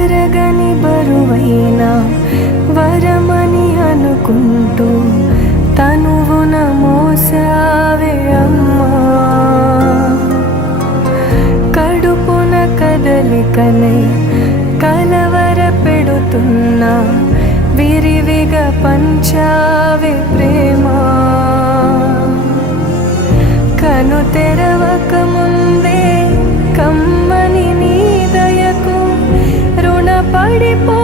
తరగని బరువైన వరమని అనుకుంటూ తనువున మోసావే అమ్మా. కడుపున కదలికనై కలవర పెడుతున్నా విరివిగా పంచావే ప్రేమ. కను తెరవక ముందే కమ్మని నీ దయకు రుణపడిపో